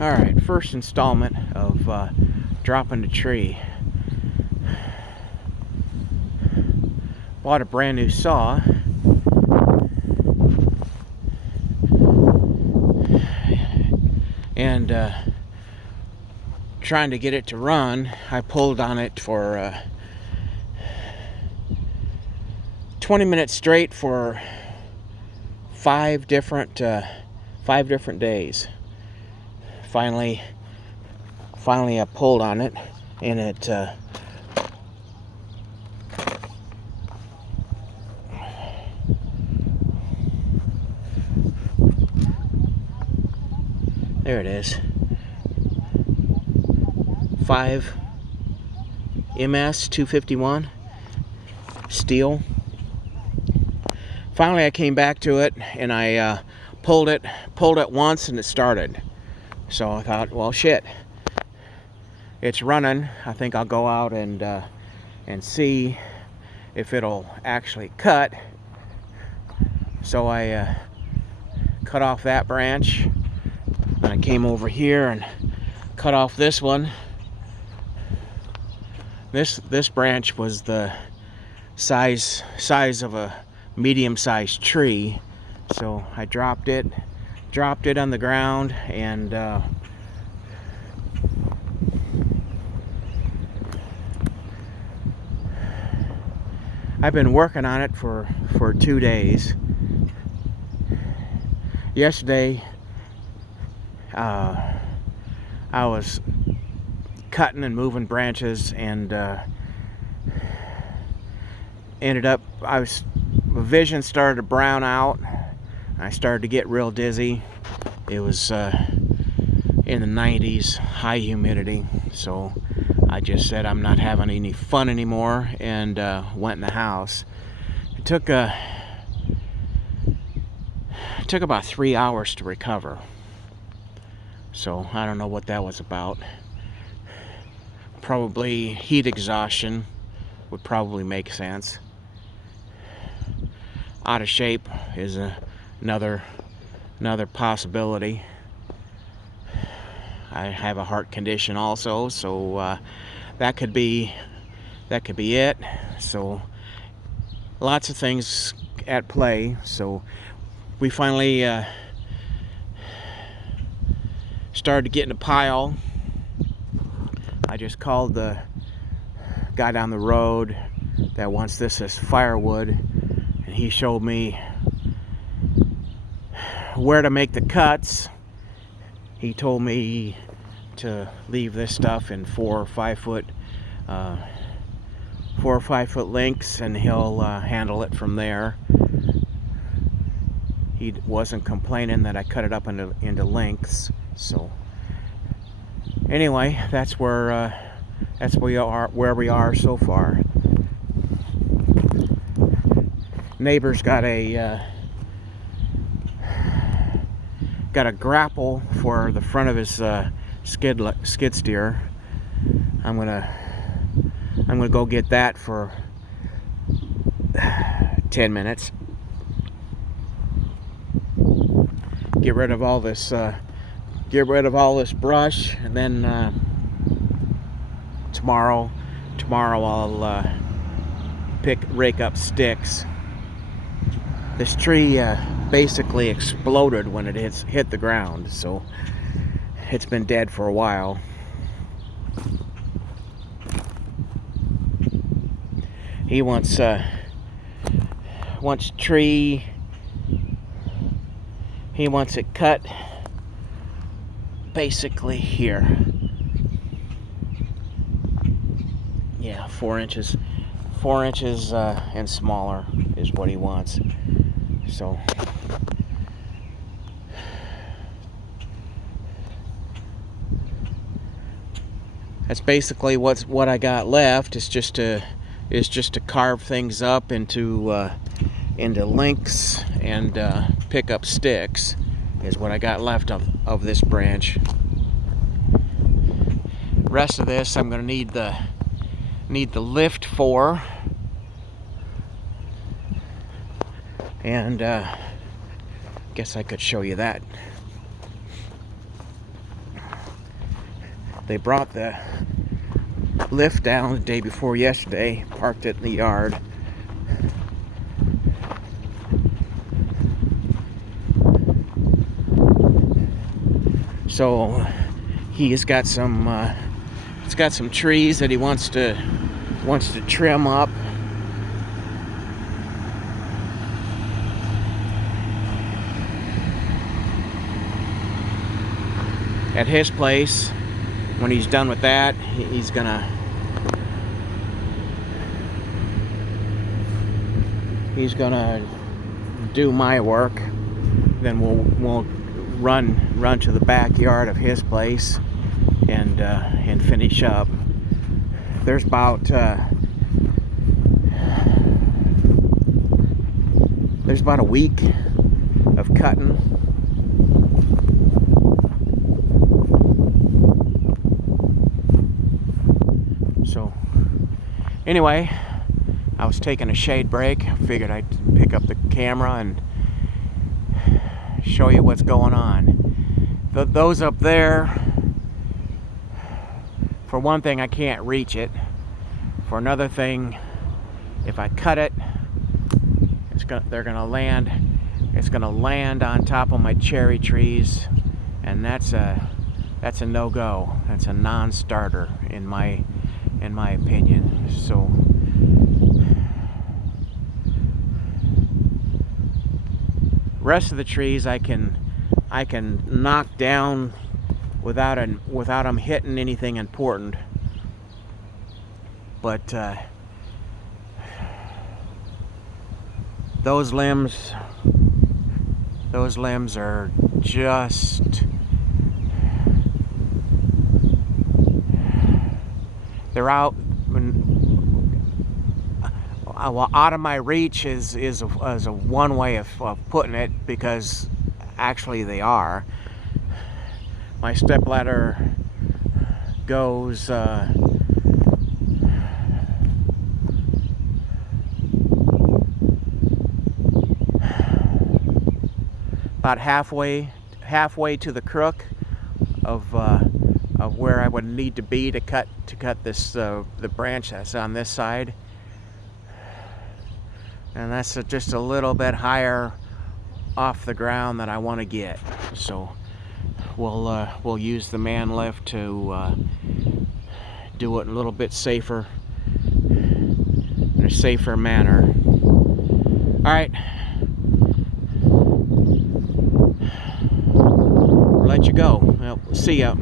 Alright, first installment of dropping the tree. Bought a brand new saw. And trying to get it to run, I pulled on it for 20 minutes straight for five different days. Finally I pulled on it, and it there it is. 5 MS 251 steel. Finally I came back to it, and I pulled it once, and it started. So I thought, well, shit, it's running. I think I'll go out and see if it'll actually cut. So I cut off that branch. Then I came over here and cut off this one. This branch was the size of a medium-sized tree. So I dropped it on the ground, and I've been working on it for 2 days. Yesterday I was cutting and moving branches, and ended up, vision started to brown out. I started to get real dizzy. It was in the 90s, high humidity. So I just said I'm not having any fun anymore, and went in the house. It took about 3 hours to recover. So I don't know what that was about. Probably heat exhaustion would probably make sense. Out of shape is another possibility. I have a heart condition also, so that could be it. So lots of things at play. So we finally started to get in a pile. I just called the guy down the road that wants this as firewood, and he showed me where to make the cuts. He told me to leave this stuff in 4 or 5 foot lengths, and he'll handle it from there. He wasn't complaining that I cut it up into lengths. So anyway, that's where we are so far. Neighbor's got a grapple for the front of his skid steer. I'm gonna go get that for 10 minutes. Get rid of all this brush, and then tomorrow I'll rake up sticks. This tree basically exploded when it hit the ground, so it's been dead for a while. He wants tree. He wants it cut basically here. Yeah, 4 inches and smaller is what he wants. So that's basically what I got left. Is just to carve things up into lengths and pick up sticks. Is what I got left of this branch. Rest of this I'm going to need the lift for. And guess I could show you that. They brought the lift down the day before yesterday, parked it in the yard. So he's got some trees that he wants to trim up. At his place, when he's done with that, he's gonna do my work. Then we'll run to the backyard of his place and finish up. There's about a week of cutting. So anyway, I was taking a shade break. Figured I'd pick up the camera and show you what's going on. Those up there, for one thing, I can't reach it. For another thing, if I cut it, it's gonna land on top of my cherry trees, and that's a no-go. That's a non-starter in my opinion. So rest of the trees I can knock down without them hitting anything important. But those limbs are just, they're out of my reach is a one way of putting it, because actually they are. My stepladder goes about halfway to the crook of where I would need to be to cut this the branch that's on this side, and that's just a little bit higher off the ground that I want to get. So we'll use the man lift to do it a little bit safer, in a safer manner. All right, I'll let you go. Well, see ya.